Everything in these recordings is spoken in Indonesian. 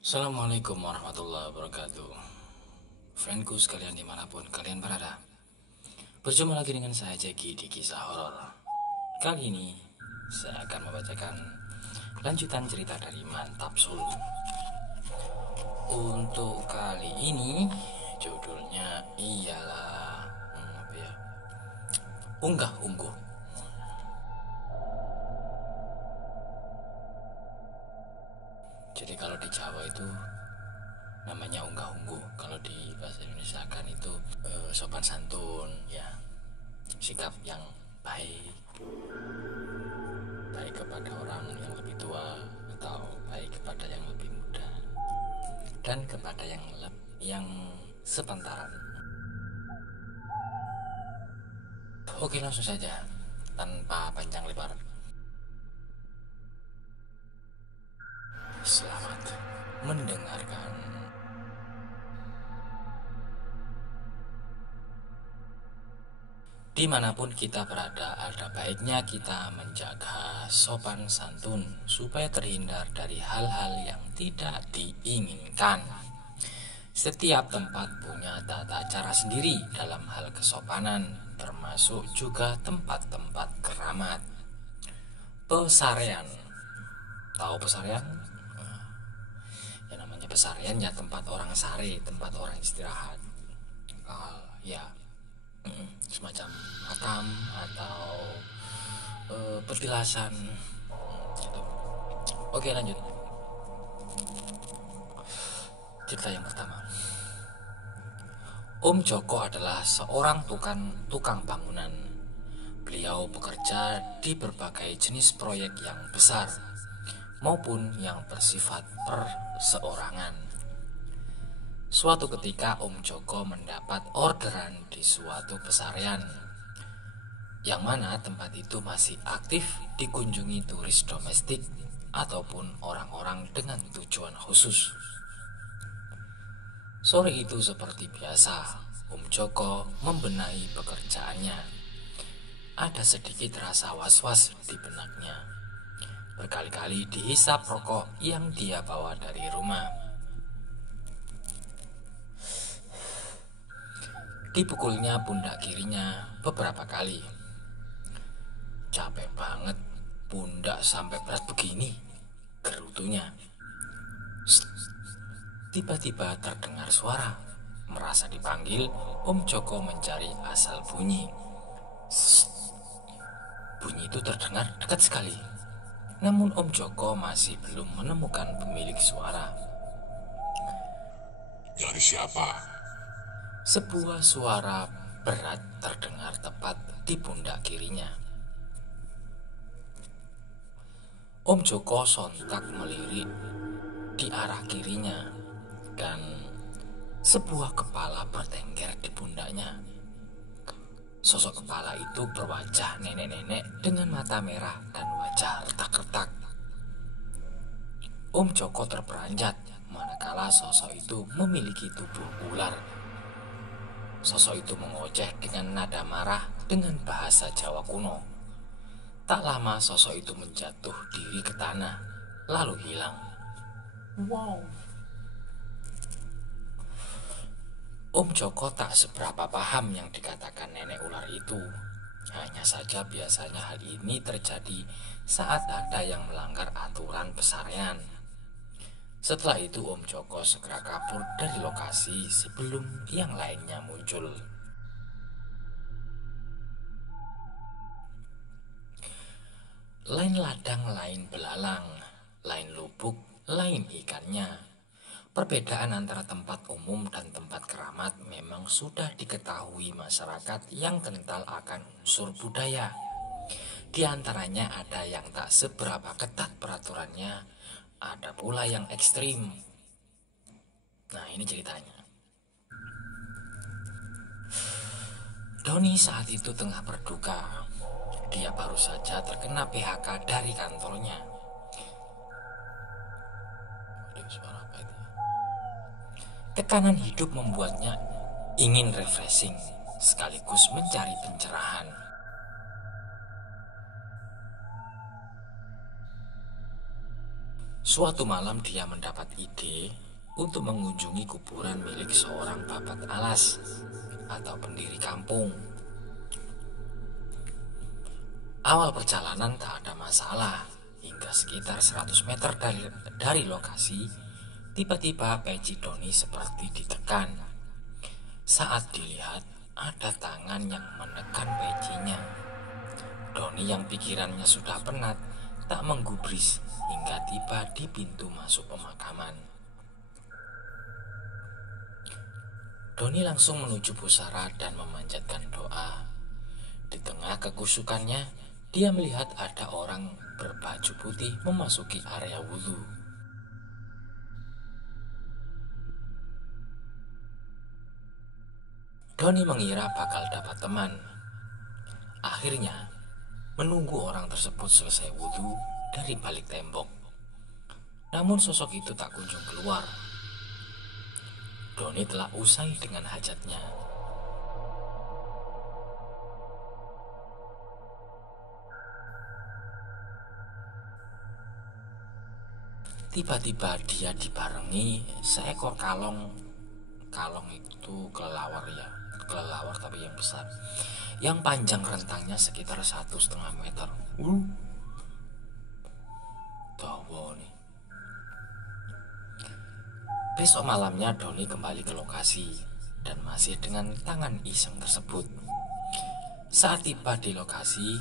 Assalamualaikum warahmatullahi wabarakatuh. Friendku sekalian dimanapun kalian berada, berjumpa lagi dengan saya Jeki di kisah horor. Kali ini saya akan membacakan lanjutan cerita dari Mantap Sulu. Untuk kali ini judulnya ialah Unggah Ungguh. Jadi kalau di Jawa itu namanya unggah ungguh, kalau di bahasa Indonesia kan itu sopan santun ya, sikap yang baik baik kepada orang yang lebih tua atau baik kepada yang lebih muda dan kepada yang sepantaran. Oke, langsung saja tanpa panjang lebar. Selamat mendengarkan. Dimanapun kita berada, ada baiknya kita menjaga sopan santun supaya terhindar dari hal-hal yang tidak diinginkan. Setiap tempat punya tata cara sendiri dalam hal kesopanan, termasuk juga tempat-tempat keramat. Pesarian, tahu pesarian? Ya namanya pesarian ya tempat orang sare, tempat orang istirahat. Ya semacam makam atau petilasan gitu. Oke, lanjut cerita yang pertama. Om Joko adalah seorang tukang bangunan. Beliau bekerja di berbagai jenis proyek yang besar maupun yang bersifat perseorangan. Suatu ketika Om Joko mendapat orderan di suatu pesarian, yang mana tempat itu masih aktif dikunjungi turis domestik ataupun orang-orang dengan tujuan khusus. Sore itu seperti biasa, Om Joko membenahi pekerjaannya. Ada sedikit rasa was-was di benaknya. Berkali-kali dihisap rokok yang dia bawa dari rumah. Dipukulnya pundak kirinya beberapa kali. Capek banget, pundak sampai berat begini, gerutunya. Tiba-tiba terdengar suara. Merasa dipanggil, Om Joko mencari asal bunyi. Bunyi itu terdengar dekat sekali. Namun Om Joko masih belum menemukan pemilik suara. Dari siapa? Sebuah suara berat terdengar tepat di pundak kirinya. Om Joko sontak melirik di arah kirinya dan sebuah kepala bertengger di pundaknya. Sosok kepala itu berwajah nenek-nenek dengan mata merah dan wajah retak-retak. Om Joko terperanjat manakala sosok itu memiliki tubuh ular. Sosok itu mengoceh dengan nada marah dengan bahasa Jawa kuno. Tak lama sosok itu menjatuh diri ke tanah, lalu hilang. Wow. Om Joko tak seberapa paham yang dikatakan nenek ular itu. Hanya saja biasanya hal ini terjadi saat ada yang melanggar aturan pesarian. Setelah itu Om Joko segera kabur dari lokasi sebelum yang lainnya muncul. Lain ladang, lain belalang, lain lubuk, lain ikannya. Perbedaan antara tempat umum dan tempat keramat memang sudah diketahui masyarakat yang kental akan unsur budaya. Di antaranya ada yang tak seberapa ketat peraturannya, ada pula yang ekstrim. Nah, ini ceritanya. Doni saat itu tengah berduka. Dia baru saja terkena PHK dari kantornya. Suara apa itu? Tekanan hidup membuatnya ingin refreshing sekaligus mencari pencerahan. Suatu malam dia mendapat ide untuk mengunjungi kuburan milik seorang babat alas atau pendiri kampung. Awal perjalanan tak ada masalah. Hingga sekitar 100 meter dari lokasi, tiba-tiba peci Doni seperti ditekan. Saat dilihat, ada tangan yang menekan pecinya. Doni yang pikirannya sudah penat, tak menggubris hingga tiba di pintu masuk pemakaman. Doni langsung menuju pusara dan memanjatkan doa. Di tengah kekusukannya, dia melihat ada orang berbaju putih memasuki area wudhu. Doni mengira bakal dapat teman. Akhirnya, menunggu orang tersebut selesai wudhu dari balik tembok. Namun sosok itu tak kunjung keluar. Doni telah usai dengan hajatnya. Tiba-tiba dia dibarengi seekor kalong. Kalong itu kelelawar ya, kelelawar tapi yang besar, yang panjang rentangnya sekitar 1,5 meter. Dawa nih. Besok malamnya Doni kembali ke lokasi dan masih dengan tangan iseng tersebut. Saat tiba di lokasi,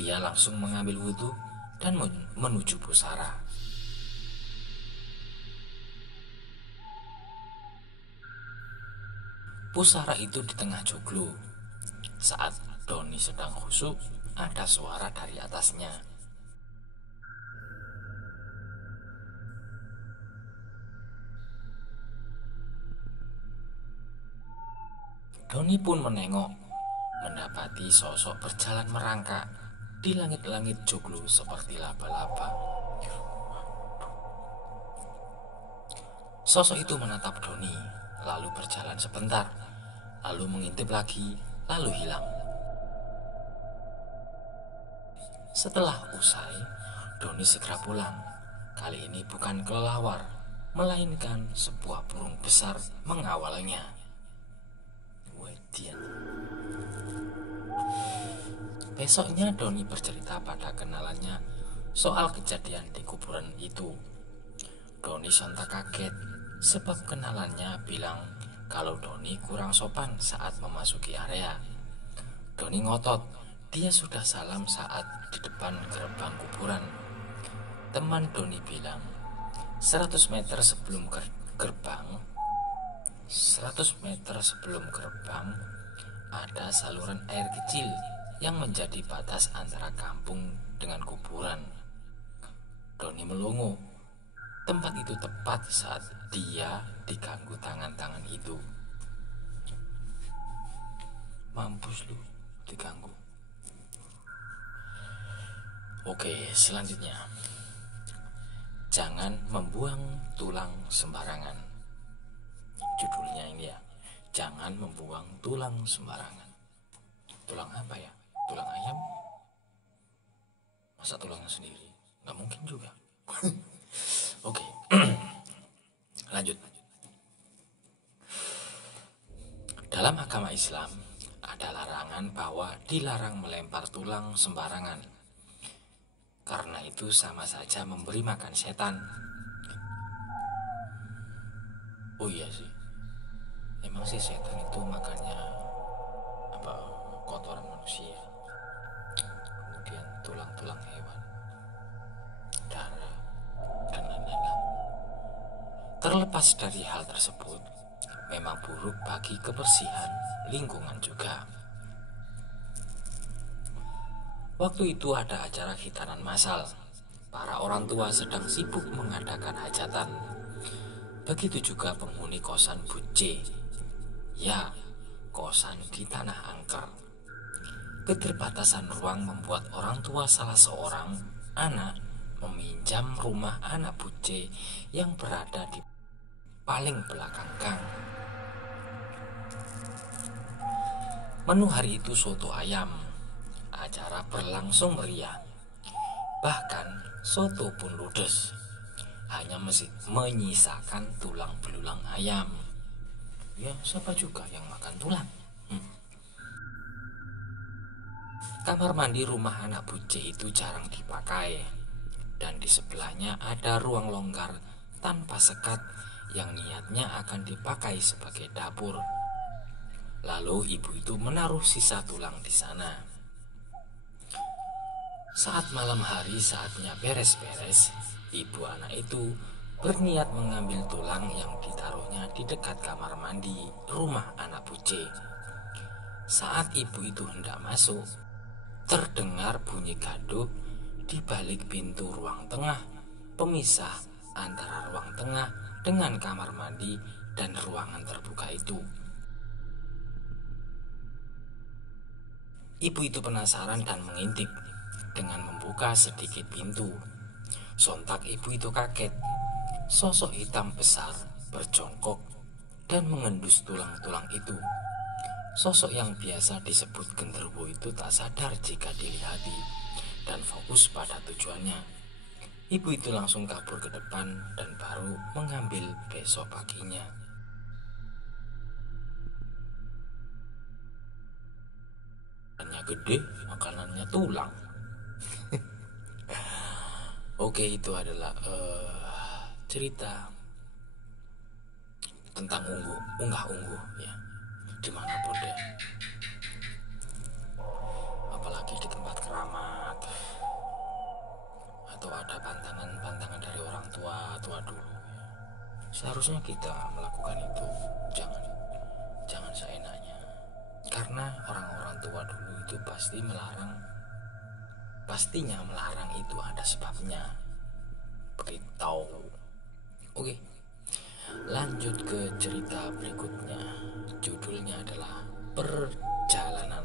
dia langsung mengambil wudhu dan menuju pusara. Pusara itu di tengah joglo. Saat Doni sedang khusyuk, ada suara dari atasnya. Doni pun menengok, mendapati sosok berjalan merangkak di langit-langit joglo seperti laba-laba. Sosok itu menatap Doni, lalu berjalan sebentar, lalu mengintip lagi, lalu hilang. Setelah usai, Doni segera pulang. Kali ini bukan kelelawar, melainkan sebuah burung besar mengawalnya. Wedian. Besoknya Doni bercerita pada kenalannya soal kejadian di kuburan itu. Doni sontak kaget sebab kenalannya bilang kalau Doni kurang sopan saat memasuki area. Doni ngotot, dia sudah salam saat di depan gerbang kuburan. Teman Doni bilang, 100 meter sebelum gerbang ada saluran air kecil yang menjadi batas antara kampung dengan kuburan. Doni melongo. Tempat itu tepat saat dia diganggu tangan-tangan itu. Mampus lu, diganggu. Oke, selanjutnya. Jangan membuang tulang sembarangan. Judulnya ini ya. Jangan membuang tulang sembarangan. Tulang apa ya? Tulang ayam? Masa tulangnya sendiri? Gak mungkin juga. Oke, lanjut. Dalam agama Islam ada larangan bahwa dilarang melempar tulang sembarangan. Karena itu sama saja memberi makan setan. Oh iya sih, emang sih setan itu makannya apa, kotoran manusia, kemudian tulang-tulang hewan, darah, dan lain-lain. Terlepas dari hal tersebut, memang buruk bagi kebersihan lingkungan juga. Waktu itu ada acara khitanan massal. Para orang tua sedang sibuk mengadakan hajatan. Begitu juga penghuni kosan Buce. Ya, kosan di Tanah Angker. Keterbatasan ruang membuat orang tua salah seorang anak meminjam rumah anak Buce yang berada di paling belakang gang. Menu hari itu soto ayam. Acara berlangsung meriah. Bahkan soto pun ludes, hanya menyisakan tulang belulang ayam. Ya, siapa juga yang makan tulang? Kamar mandi rumah anak Buce itu jarang dipakai, dan di sebelahnya ada ruang longgar tanpa sekat yang niatnya akan dipakai sebagai dapur. Lalu ibu itu menaruh sisa tulang di sana. Saat malam hari saatnya beres-beres, ibu anak itu berniat mengambil tulang yang ditaruhnya di dekat kamar mandi rumah anak Buce. Saat ibu itu hendak masuk, terdengar bunyi gaduh di balik pintu ruang tengah, pemisah antara ruang tengah dengan kamar mandi dan ruangan terbuka itu. Ibu itu penasaran dan mengintip dengan membuka sedikit pintu. Sontak ibu itu kaget. Sosok hitam besar berjongkok dan mengendus tulang-tulang itu. Sosok yang biasa disebut genderuwo itu tak sadar jika dilihati dan fokus pada tujuannya. Ibu itu langsung kabur ke depan dan baru mengambil besok paginya. Makanannya gede, makanannya tulang. Oke, itu adalah cerita tentang unggah-ungguh ya, dimanapun deh, apalagi di tempat keramat atau ada pantangan dari orang tua dulu ya. Seharusnya kita melakukan itu, jangan seenaknya, karena orang-orang tua dulu itu pastinya melarang itu ada sebabnya. Begitu. Oke, lanjut ke cerita berikutnya. Judulnya adalah Perjalanan.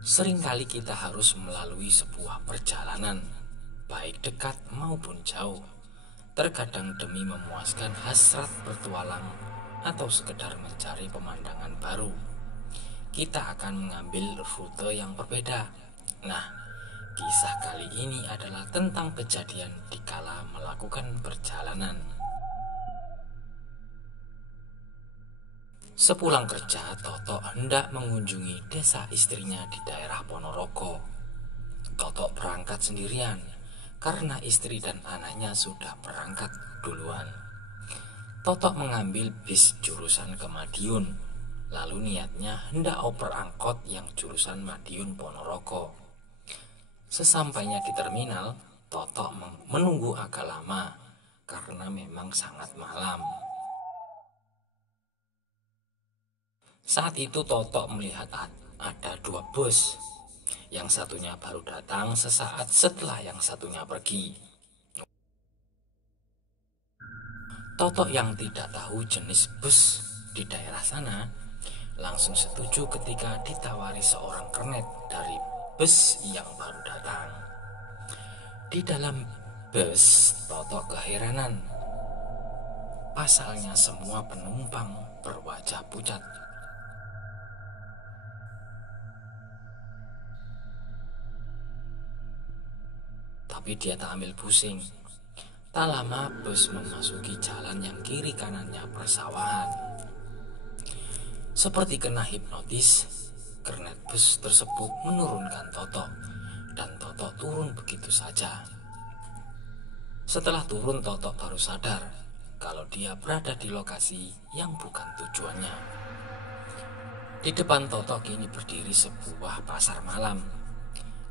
Seringkali kita harus melalui sebuah perjalanan, baik dekat maupun jauh. Terkadang demi memuaskan hasrat bertualang atau sekedar mencari pemandangan baru, kita akan mengambil rute yang berbeda. Nah, kisah kali ini adalah tentang kejadian dikala melakukan perjalanan. Sepulang kerja, Toto hendak mengunjungi desa istrinya di daerah Ponorogo. Toto berangkat sendirian karena istri dan anaknya sudah berangkat duluan. Toto mengambil bis jurusan ke Madiun. Lalu niatnya hendak oper angkot yang jurusan Madiun Ponorogo. Sesampainya di terminal, Toto menunggu agak lama karena memang sangat malam. Saat itu Toto melihat ada dua bus. Yang satunya baru datang sesaat setelah yang satunya pergi. Toto yang tidak tahu jenis bus di daerah sana langsung setuju ketika ditawari seorang kernet dari bus yang baru datang. Di dalam bus, Toto keheranan. Pasalnya semua penumpang berwajah pucat. Tapi dia tak ambil pusing. Tak lama bus memasuki jalan yang kiri kanannya persawahan. Seperti kena hipnotis, kernet bus tersebut menurunkan Toto, dan Toto turun begitu saja. Setelah turun, Toto baru sadar kalau dia berada di lokasi yang bukan tujuannya. Di depan Toto kini berdiri sebuah pasar malam.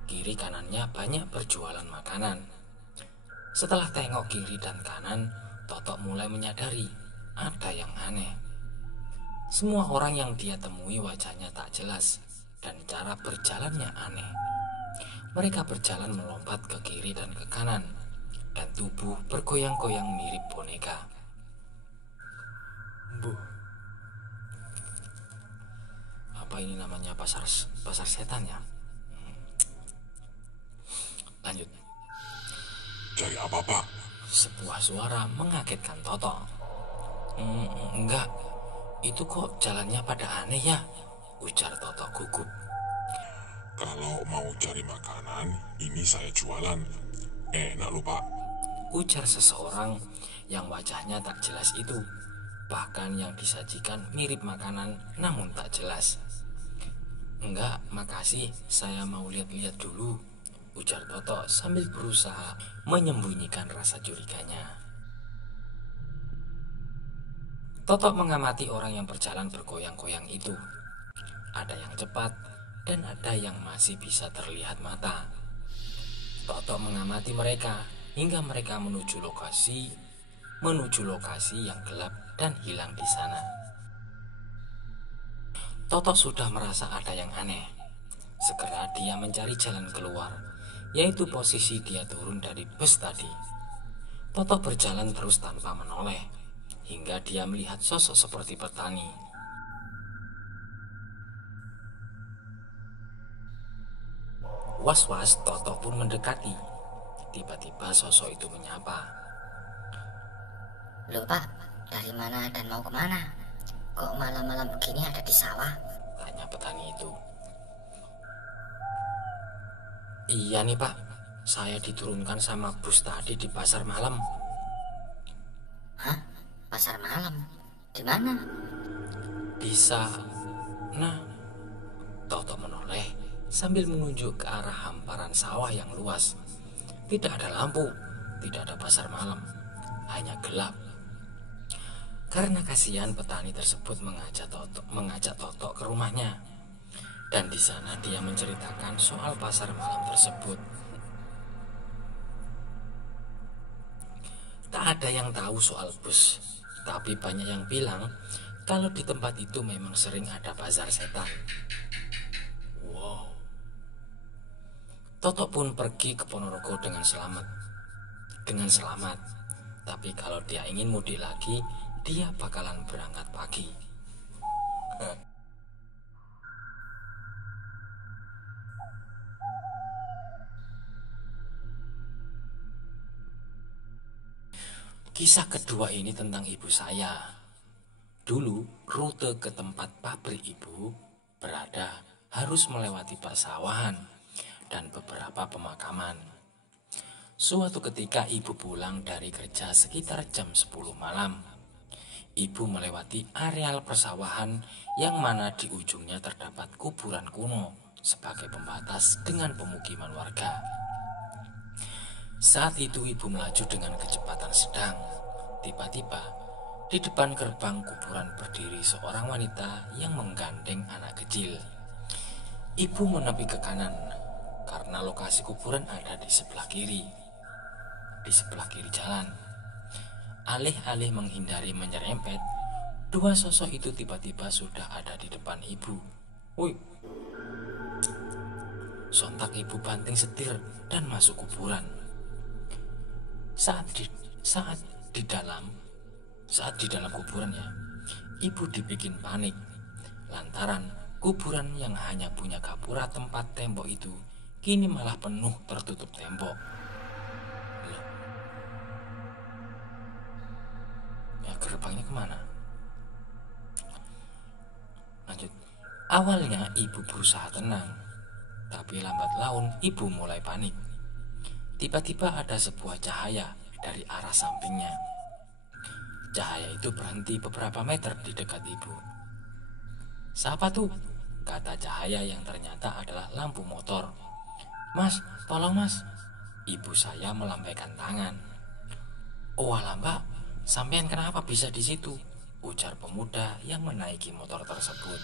Kiri kanannya banyak berjualan makanan. Setelah tengok kiri dan kanan, Toto mulai menyadari ada yang aneh. Semua orang yang dia temui wajahnya tak jelas dan cara berjalannya aneh. Mereka berjalan melompat ke kiri dan ke kanan, dan tubuh bergoyang-goyang mirip boneka. Apa ini namanya pasar setan ya? Lanjut. Cari apa, Pak? Sebuah suara mengagetkan Toto. Enggak, itu kok jalannya pada aneh ya? ujar Toto gugup. Kalau mau cari makanan, ini saya jualan. Enak lho, Pak. Ujar seseorang yang wajahnya tak jelas itu. Bahkan yang disajikan mirip makanan namun tak jelas. Enggak, makasih, saya mau lihat-lihat dulu, ujar Toto sambil berusaha menyembunyikan rasa curiganya. Toto mengamati orang yang berjalan bergoyang-goyang itu. Ada yang cepat dan ada yang masih bisa terlihat mata. Toto mengamati mereka hingga mereka menuju lokasi yang gelap dan hilang di sana. Toto sudah merasa ada yang aneh. Segera dia mencari jalan keluar, yaitu posisi dia turun dari bus tadi. Toto berjalan terus tanpa menoleh, hingga dia melihat sosok seperti petani. Was-was Toto pun mendekati. Tiba-tiba sosok itu menyapa. Loh Pak, dari mana dan mau kemana? Kok malam-malam begini ada di sawah? Tanya petani itu. Iya nih Pak, saya diturunkan sama bus tadi di pasar malam. Hah? Pasar malam? Di mana? Bisa. Nah, Toto menoleh sambil menunjuk ke arah hamparan sawah yang luas. Tidak ada lampu, tidak ada pasar malam, hanya gelap. Karena kasihan, petani tersebut mengajak Toto ke rumahnya. Dan di sana dia menceritakan soal pasar malam tersebut. Tak ada yang tahu soal bus, tapi banyak yang bilang kalau di tempat itu memang sering ada bazar setan. Wow. Toto pun pergi ke Ponorogo dengan selamat. Tapi kalau dia ingin mudik lagi, dia bakalan berangkat pagi. Kisah kedua ini tentang ibu saya. Dulu, rute ke tempat pabrik ibu berada harus melewati persawahan dan beberapa pemakaman. Suatu ketika ibu pulang dari kerja sekitar jam 10 malam. Ibu melewati areal persawahan yang mana di ujungnya terdapat kuburan kuno sebagai pembatas dengan pemukiman warga. Saat itu ibu melaju dengan kecepatan sedang. Tiba-tiba di depan gerbang kuburan berdiri seorang wanita yang menggandeng anak kecil. Ibu menepi ke kanan karena lokasi kuburan ada di sebelah kiri jalan. Alih-alih menghindari menyerempet, dua sosok itu tiba-tiba sudah ada di depan ibu. Woi! Sontak ibu banting setir dan masuk kuburan. Saat di dalam kuburan ya, ibu dibikin panik lantaran kuburan yang hanya punya gapura tempat tembok itu kini malah penuh tertutup tembok. Loh. Ya gerbangnya kemana? Lanjut. Awalnya ibu berusaha tenang, tapi lambat laun ibu mulai panik. Tiba-tiba ada sebuah cahaya dari arah sampingnya. Cahaya itu berhenti beberapa meter di dekat ibu. Siapa tuh? Kata cahaya yang ternyata adalah lampu motor. Mas, tolong mas. Ibu saya melambaikan tangan. Oh alah mbak, sampean kenapa bisa di situ? Ujar pemuda yang menaiki motor tersebut.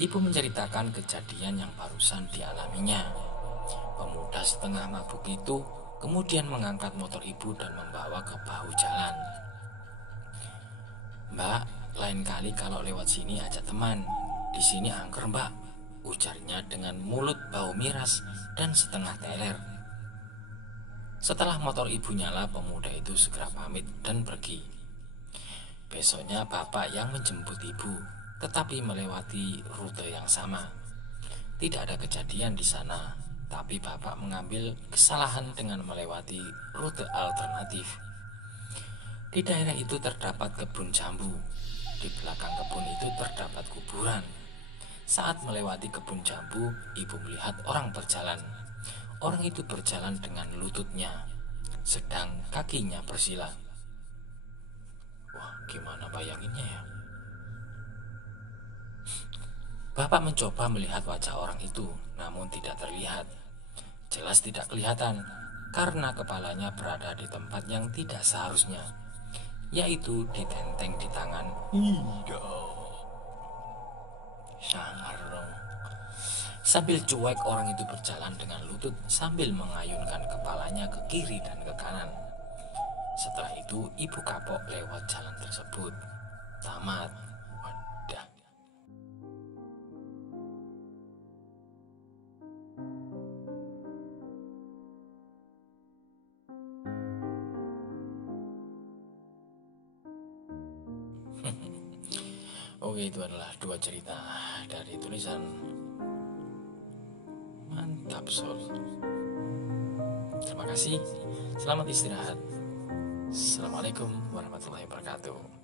Ibu menceritakan kejadian yang barusan dialaminya. Pemuda setengah mabuk itu kemudian mengangkat motor ibu dan membawa ke bahu jalan. Mbak, lain kali kalau lewat sini ajak teman. Di sini angker mbak, ujarnya dengan mulut bau miras dan setengah teler. Setelah motor ibu nyala, pemuda itu segera pamit dan pergi. Besoknya bapak yang menjemput ibu, tetapi melewati rute yang sama. Tidak ada kejadian di sana, tapi bapak mengambil kesalahan dengan melewati rute alternatif. Di daerah itu terdapat kebun jambu. Di belakang kebun itu terdapat kuburan. Saat melewati kebun jambu, ibu melihat orang berjalan. Orang itu berjalan dengan lututnya, sedang kakinya bersila. Wah, gimana bayanginnya ya? Bapak mencoba melihat wajah orang itu, namun tidak terlihat. Jelas tidak kelihatan, karena kepalanya berada di tempat yang tidak seharusnya, yaitu ditenteng di tangan. Iya, sangar dong. Sambil cuek, orang itu berjalan dengan lutut sambil mengayunkan kepalanya ke kiri dan ke kanan. Setelah itu, ibu kapok lewat jalan tersebut. Tamat. Wadah. Oke, itu adalah 2 cerita dari tulisan Mantap Sol. Terima kasih. Selamat istirahat. Assalamualaikum warahmatullahi wabarakatuh.